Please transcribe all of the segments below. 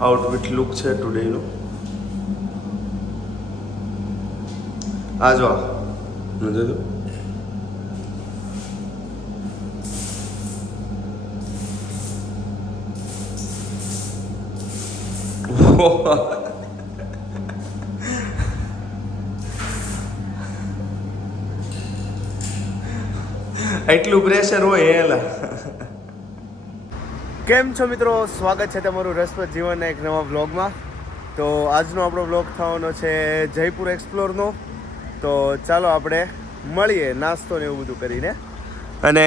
Outfit look છે ટુડેનો. આ જો જોજો એટલું પ્રેશર હોય એલા. કેમ છો મિત્રો, સ્વાગત છે તમારું રસપ્રદ જીવનના એક નવા વ્લોગમાં. તો આજનો આપણો વ્લોગ થવાનો છે જયપુર એક્સપ્લોરનો. તો ચાલો આપણે મળીએ નાસ્તો ને એવું બધું કરીને. અને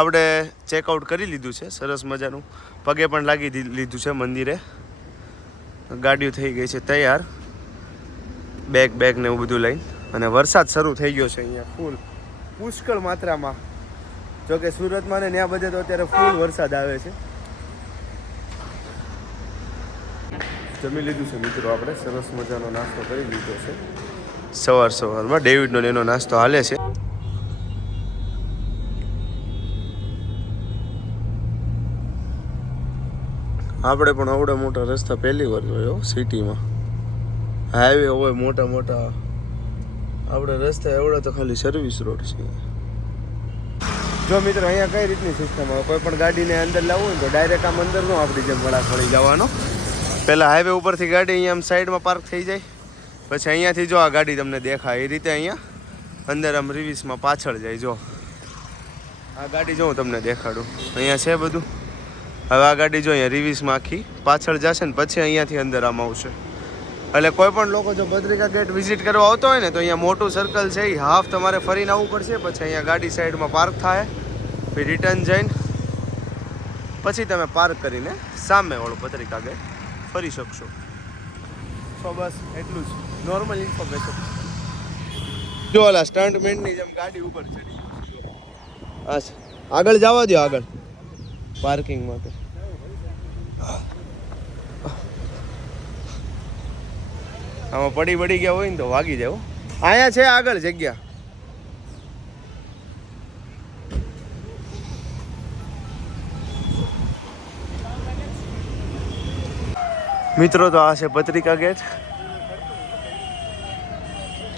આપણે ચેકઆઉટ કરી લીધું છે સરસ મજાનું, પગે પણ લાગી લીધું છે મંદિરે. ગાડીઓ થઈ ગઈ છે તૈયાર, બેગ ને એવું બધું લઈને. અને વરસાદ શરૂ થઈ ગયો છે અહીંયા ફૂલ પુષ્કળ માત્રામાં. જોકે સુરતમાં ને ત્યાં બધે તો અત્યારે ફૂલ વરસાદ આવે છે. જમી લીધું છે મિત્રો, આપણે સરસ મજાનો નાસ્તો કરી લીધો છે. સવારમાં ડેવિડનો એનો નાસ્તો હાલે છે. આપણે પણ આવડા મોટા રસ્તા પહેલી વાર જોયો સિટીમાં. હાઈવે હોય મોટા, આપણે રસ્તા એવડા તો ખાલી સર્વિસ રોડ છે. જો મિત્રો અહીંયા કઈ રીતની સિસ્ટમ આવે, કોઈ પણ ગાડીને અંદર લાવવું હોય તો ડાયરેક્ટ આમ અંદર નો આપણી જેમ વળાફળી જવાનો. પહેલાં હાઈવે ઉપરથી ગાડી અહીંયા આમ સાઈડમાં પાર્ક થઈ જાય, પછી અહીંયાથી જો આ ગાડી તમને દેખાય એ રીતે અહીંયા અંદર આમ રિવિસમાં પાછળ જાય. જો આ ગાડી જો હું તમને દેખાડું, અહીંયા છે બધું. હવે આ ગાડી જો અહીંયા રિવિસમાં આખી પાછળ જશે ને પછી અહીંયાથી અંદર આમ આવશે. એટલે કોઈ પણ લોકો જો બદ્રિકા ગેટ વિઝિટ કરવા આવતો હોય ને તો અહીંયા મોટું સર્કલ છે, એ હાફ તમારે ફરીને આવવું પડશે. પછી અહીંયા ગાડી સાઈડમાં પાર્ક થાય, પછી રિટર્ન જઈને પછી તમે પાર્ક કરીને સામે વાળું બદ્રિકા ગેટ ફરી શકશો. તો બસ એટલું જ નોર્મલ ઇન્ફોર્મેશન. જો ઓલા સ્ટન્ટમેનની જેમ ગાડી ઉપર ચડી હા આગળ જવા દો, આગળ પાર્કિંગ માટે. આમાં પડી ગયા હોય ને તો વાગી જાવ. અહીંયા છે આગળ જગ્યા. મિત્રો તો આ છે Badrika gate,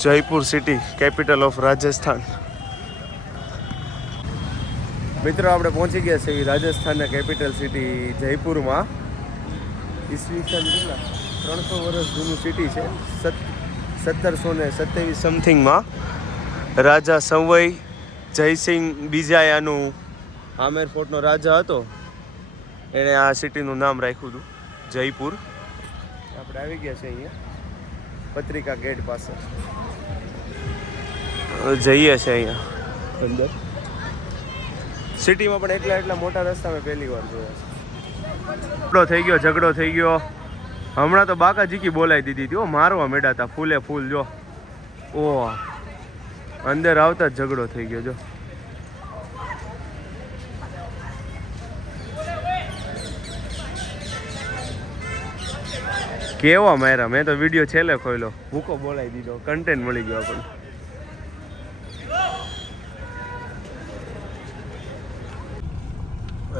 Jaipur city, capital of Rajasthan. મિત્રો આપણે પહોંચી ગયા છે રાજસ્થાનના કેપિટલ સિટી જયપુરમાં. ઈસવીસન કેટલા 300 વર્ષ જૂનું સિટી છે. 1727 સમથિંગમાં રાજા સંવઈ જયસિંહ બીજાએ આનું આમેર ફોર્ટનો રાજા હતો, એણે આ સિટીનું નામ રાખ્યું હતું જયપુર. આપણે આવી ગયા છે અહીંયા બદ્રિકા ગેટ પાસે. જઈએ છે અહીંયા અંદર. સિટીમાં પણ એટલા મોટા રસ્તા મેં પહેલી વાર જોયા છે. ઝઘડો થઈ ગયો. હમણાં તો બાકા જીકી બોલાવી દીધી હતી, મારવા મેળા હતા ફૂલે ફૂલ. જો ઓહ, અંદર આવતા જ ઝઘડો થઈ ગયો. જો કેવા માર્યા. મેં તો વિડીયો છેલ્લે ખોલ્યો, ભૂકો બોલાવી દીધો, કન્ટેન્ટ મળી ગયો આપણને.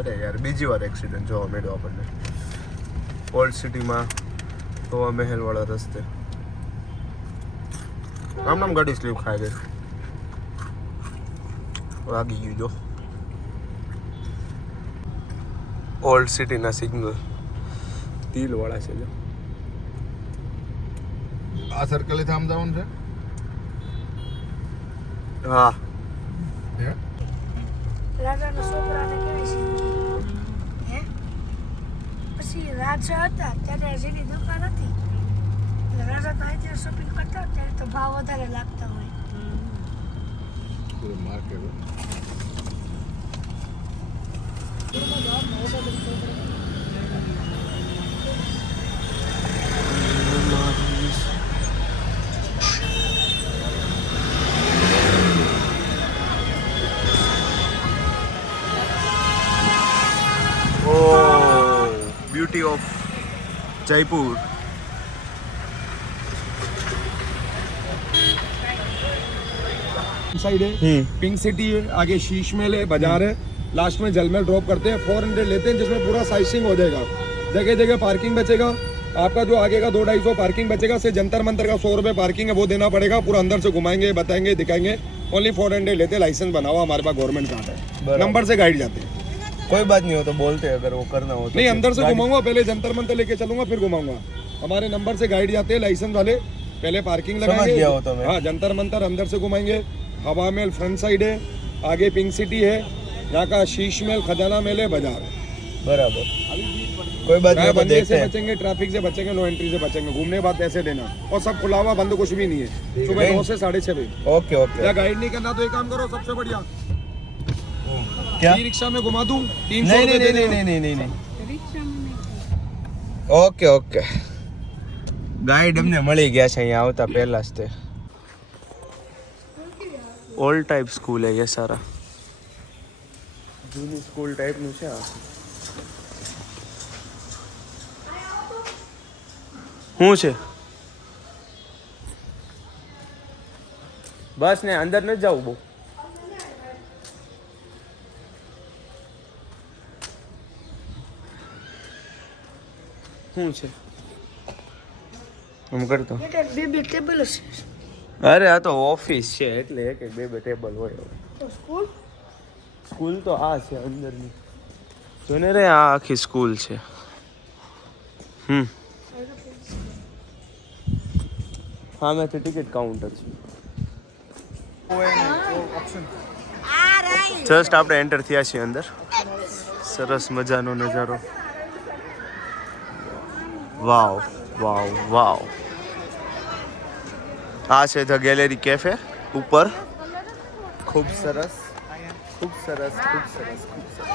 અરે યાર, બીજી વાર એક્સિડન્ટ જોવા મળ્યો આપણને ઓલ્ડ સિટીમાં ગોવા મહેલ વાળા રસ્તે. આમ ગાડી સ્લીપ ખાઈ ગઈ, વાગી ગયું. જો ઓલ્ડ સિટીના સિગ્નલ તીલ વાળા છે. જો આ સર્કલ આમ જવાનું છે. હા, રાજાના છોકરાને કહે છે પછી રાજા હતા ત્યારે જેની દુકાન હતી, એટલે રાજા તો અહીંથી શોપિંગ કરતા ત્યારે તો ભાવ વધારે લાગતા હોય. Beauty of Jaipur. साइड है पिंक सिटी है, आगे शीश महल है, बाजार है, लास्ट में जल महल ड्रॉप करते हैं. 400 लेते हैं जिसमें पूरा साइसिंग हो जाएगा. जगह जगह पार्किंग बचेगा आपका। जो आगे का 200-250 पार्किंग बचेगा, से जंतर मंतर का 100 रुपये पार्किंग है, वो देना पड़ेगा। पूरा अंदर से घुमाएंगे, बताएंगे, दिखाएंगे। ओनली 400 लेते, लाइसेंस बना हुआ हमारे पास, गवर्नमेंट कार्ड है, नंबर से गाइड जाते हैं। कोई बात नहीं हो तो बोलते हैं अगर वो करना हो तो। नहीं, अंदर से घुमाऊंगा, पहले जंतर मंतर लेके चलूंगा, फिर घुमाऊंगा। हमारे नंबर से गाइड जाते हैं, लाइसेंस वाले। पहले पार्किंग लगाएंगे, गया हो तो मैं। हाँ, जंतर मंतर अंदर से घुमाएंगे। हवा महल फ्रंट साइड है, आगे पिंक सिटी है, यहाँ का शीश महल, खजाना महल है, बाजार है। बराबर, कोई बात नहीं, बनने देखते से हैं। बचेंगे, ट्रैफिक से बचेंगे, नो एंट्री से बचेंगे। घूमने के बाद पैसे देना, और सब खुला हुआ, बंद कुछ भी नहीं है। सुबह 9 से 6:30 बजे। Okay okay. या गाइड नहीं करना तो एक काम करो, सबसे बढ़िया क्या? ई रिक्शा में घुमा दूं, 300 नहीं रुपए नहीं दे नहीं देना। नहीं नहीं नहीं। ओके ओके, ગાઈડ અમને મળી ગયા છે અહીંયા આવતા પહેલા જ તે. ઓલ્ડ ટાઈપ સ્કૂલ હે ये સારા, જૂની સ્કૂલ ટાઈપનું છે આ. શું છે? બસ ને અંદર નથી જવું બહુ. શું છે એમ કરતો? બે ટેબલ હશે. અરે આ તો ઓફિસ છે એટલે એક એક બે બે ટેબલ હોય. તો સ્કૂલ સ્કૂલ તો આ છે અંદરની, જોને રે આ આખી સ્કૂલ છે. હા મેં ટિકિટ કાઉન્ટર છે. જસ્ટ આપણે એન્ટર થયા છીએ અંદર. સરસ મજાનો નજારો. વાવ વાવ વાવ. આ છે ધ ગેલેરી કેફે ઉપર. ખૂબ સરસ ખૂબ સરસ ખૂબ સરસ ખૂબ સરસ.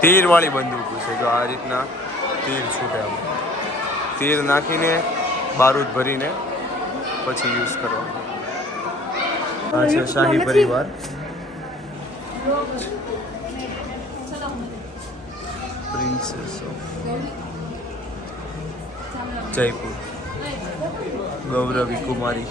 તીરવાળી બંદૂકો છે, જો આ રીતના તીર છૂટે, આમ તીર નાખીને બારૂદ ભરીને પછી યુઝ કરવાનું. આ છે શાહી પરિવાર. પ્રિન્સેસ ઓફ જયપુર, ગૌરવી કુમારી.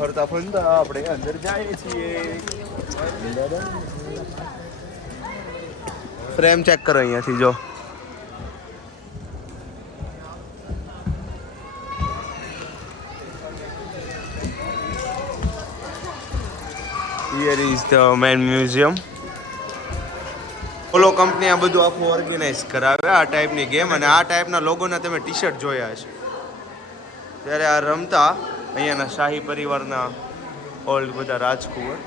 ફરતા ફરતા આપણે અંદર જઈએ છીએ. ફ્રેમ ચેક કરો અહીંયાથી, જો here is the main museum. Polo company આ બધું આખું ઓર્ગેનાઇઝ કરાવે આ ટાઈપની ગેમ, અને આ ટાઈપના લોગોના તમે ટી શર્ટ જોયા હશે. ત્યારે આ રમતા અહીંયાના શાહી પરિવારના ઓલ્ડ બધા રાજકુંવર.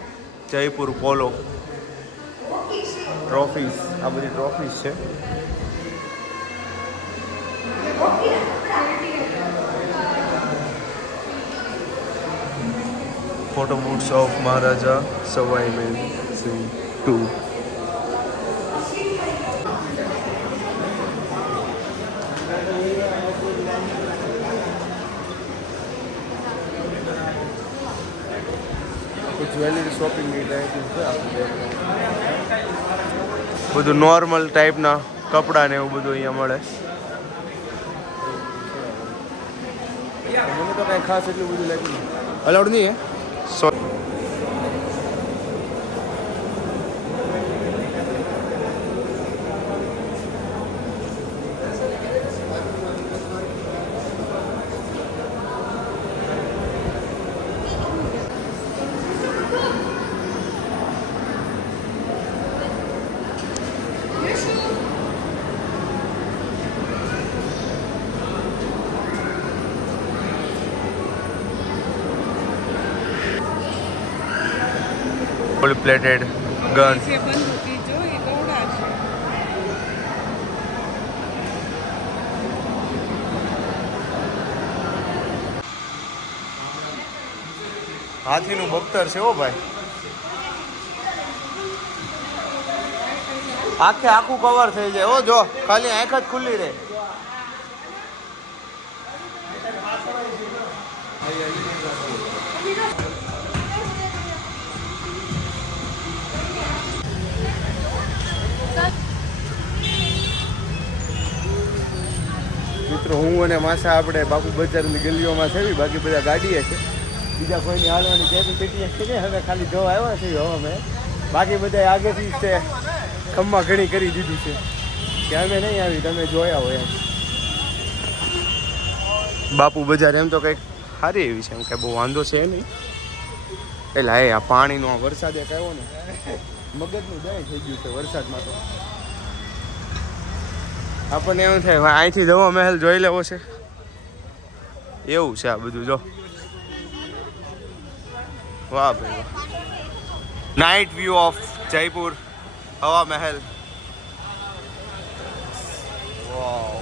જયપુર પોલો ટ્રોફીસ, આ બધી ટ્રોફીસ છે. Photo boots of Maharaja Sawai મેલ સિંહ 2. જ્વેલરી શોપિંગની ટાઈપનું છે આપણે. બધું નોર્મલ ટાઈપના કપડાં ને એવું બધું અહીંયા મળે. મને તો કાંઈ ખાસ એટલું બધું લાગ્યું નહીં. અલાઉડ નહીં હે? સોરી. Gold plated gun. હાથીનું બખ્તર છે હો ભાઈ. આખે આખું કવર થઈ જાય હો, જો ખાલી આંખ જ ખુલ્લી રહે. તો હું અને માસા આપણે બાપુ બજારની ગલીઓમાં છે, બાકી બધા ગાડીએ છે, બીજા કોઈની હાલવાની કેપેસિટી છે ને. હવે ખાલી જોવા આવ્યા છે હવે અમે, બાકી બધા આગળથી જ તે ખમ્મા ઘણી કરી દીધું છે કે અમે નહીં આવી, તમે જોયા હોય એમ. બાપુ બજાર એમ તો કંઈક સારી એવી છે, એમ કે બહુ વાંધો છે નહીં. એટલે આ પાણીનો આ વરસાદ એક આવ્યો ને મગજનું દહીં થઈ ગયું છે વરસાદમાં. તો આપણને એવું થાય અહીંથી જવો મહેલ જોઈ લેવો છે એવું છે આ બધું. જો વાહ ભાઈ વાહ, night view of Jaipur Hawa Mahal. Wow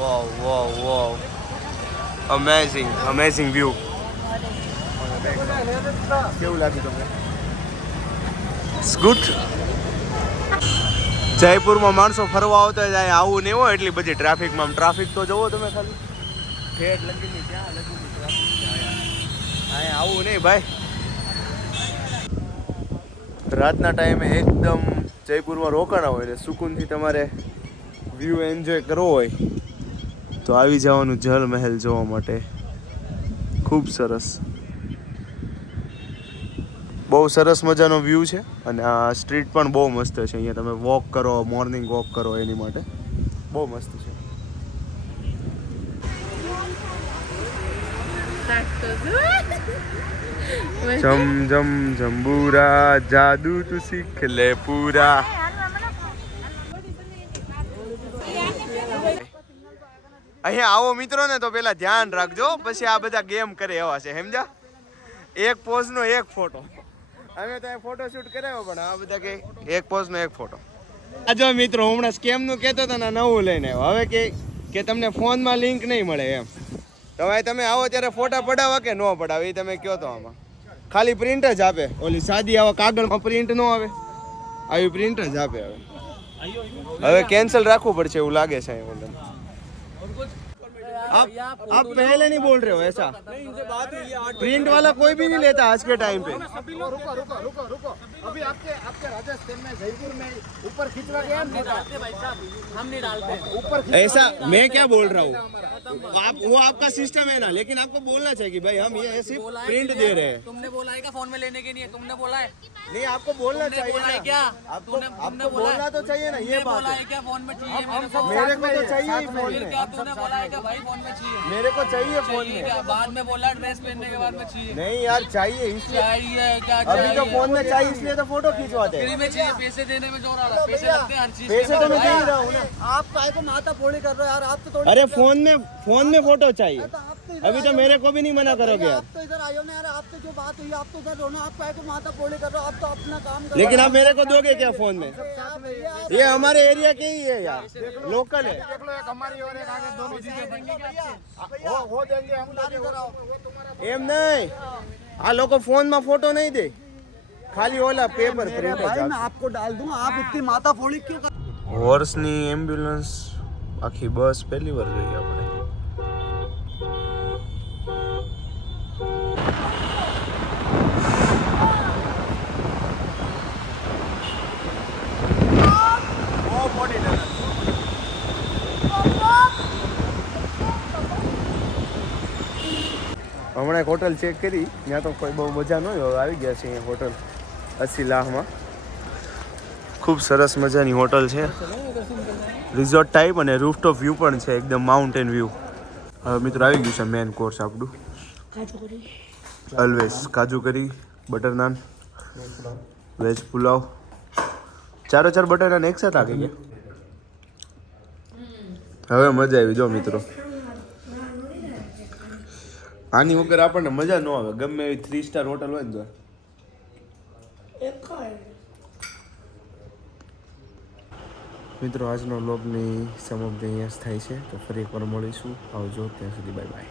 wow wow wow, amazing amazing view. કેવું લાગ્યું તમને? It's good. જયપુરમાં માણસો ફરવા આવતા હોય, અહીંયા આવું નહીં હોય એટલી બધી ટ્રાફિકમાં. ટ્રાફિક તો જોવો તમે ખાલી, ઠેઠ લગીની ત્યાં લગીની ટ્રાફિક છે અહીંયા આવું નહીં ભાઈ. રાતના ટાઈમે એકદમ જયપુરમાં રોકાણા હોય ને સુકૂનથી તમારે વ્યૂ એન્જોય કરવો હોય તો આવી જવાનું જલ મહેલ જોવા માટે. ખૂબ સરસ, બહુ સરસ મજાનો વ્યૂ છે. અને આ સ્ટ્રીટ પણ બહુ મસ્ત છે. અહીંયા તમે વોક કરો, મોર્નિંગ વોક કરો એની માટે બહુ મસ્ત છે. જમ જમ જંબુરા જાદુ તું શીખ લે પૂરા. અહીંયા આવો મિત્રો ને તો પેલા ધ્યાન રાખજો, પછી આ બધા ગેમ કરે એવા છે, સમજ્યા? એક પોઝ નો એક ફોટો. અમે તો ફોટો શૂટ કરાવ્યો, પણ આ બધા કે એક પોઝ નો એક ફોટો. આ જો મિત્રો હમણાં સ્કેમ નું કહેતો હતો ને, નવું લઈને આવ્યો. હવે કે તમને ફોનમાં લિંક નહીં મળે એમ. તો હવે તમે આવો ત્યારે ફોટા પડાવવા કે ન પડાવે એ તમે કહો. તો આમાં ખાલી પ્રિન્ટ જ આપે. ઓલી સાદી આવા કાગળમાં પ્રિન્ટ ન આવે, આવી પ્રિન્ટ જ આપે. હવે કેન્સલ રાખવું પડશે એવું લાગે છે. आप पहले नहीं बोल रहे हो ऐसा? प्रिंट वाला कोई भी नहीं लेता आज के टाइम पे. रुको अभी आपके राजस्थान में जयपुर में ऊपर खिंचवा गया हम नहीं डालते ऊपर. ऐसा मैं क्या बोल रहा हूँ, आप वो आपका सिस्टम है ना, लेकिन आपको बोलना चाहिए कि भाई हम ये ऐसे प्रिंट दे रहे हैं. तुमने बोला है क्या फोन में लेने के लिए? तुमने बोला है नहीं, आपको बोलना चाहिए ना. क्या? आपको बोलना तो चाहिए ना. ये बात है. क्या फोन में चाहिए? मेरे को तो चाहिए ही फोन में. क्या तूने बोला है क्या भाई फोन में चाहिए? मेरे को चाहिए फोन में. बाद में बोला ड्रेस पहनने के बाद में चाहिए. नहीं यार चाहिए इसलिए. चाहिए क्या? अभी तो फोन में चाहिए इसलिए तो फोटो खिंचवाते हैं. फ्री में चाहिए, पैसे देने में जोर आ रहा है. पैसे लगते हैं हर चीज. पैसे तो मैं दे ही रहा हूँ ना. आप काय को माता फोड़ी कर रहे हो यार? आप तो थोड़ी. अरे फोन में फोटो चाहिए. अभी तो मेरे को भी नहीं मना करोगे यार. आप तो इधर आयो ना यार. आप तो जो बात हुई आप तो उधर रहो ना. आप काय को माता फोड़ी कर रहे हो? आप तो अपना काम करो. लेकिन आप मेरे को दोगे क्या फोन में? ये हमारे एरिया के ही है यार, लोकल है. हमारी और एक आगे दोनों चीजें देंगे वो देंगे हम. एम नहीं, आ लोग फोन में फोटो नहीं दे, खाली ओला पेपर प्रिंट. मैं आपको डाल दूंगा. आप इतनी माता फोड़ी क्यों कर? હોર્સની એમ્બ્યુલન્સ આખી બસ પહેલી વાર જોઈ આપણે. હમણાં એક હોટલ ચેક કરી, ત્યાં તો કોઈ બહુ મજા ન હોય. આવી ગયા છે અહીંયા હોટલ 80 લાખમાં. ખૂબ સરસ મજાની હોટલ છે, રિઝોર્ટ ટાઈપ, અને રૂફટોપ વ્યૂ પણ છે, એકદમ માઉન્ટેન વ્યૂ. હવે મિત્રો આવી ગયું છે મેન કોર્સ આપણું. ઓલવેઝ કાજુ કરી, બટર નાન, વેજ પુલાવ, ચારો ચાર બટર નાન એક સાથે આવી ગયા. હવે મજા આવી. જો મિત્રો આની વગર આપણને મજા ન આવે. ગમે એવી 3 સ્ટાર હોટલ હોય ને તો. મિત્રો આજનો વ્લોગની સમાપ્તિ અહીંયા જ થાય છે. તો ફરી એકવાર મળીશું. આવજો, ત્યાં સુધી બાય બાય.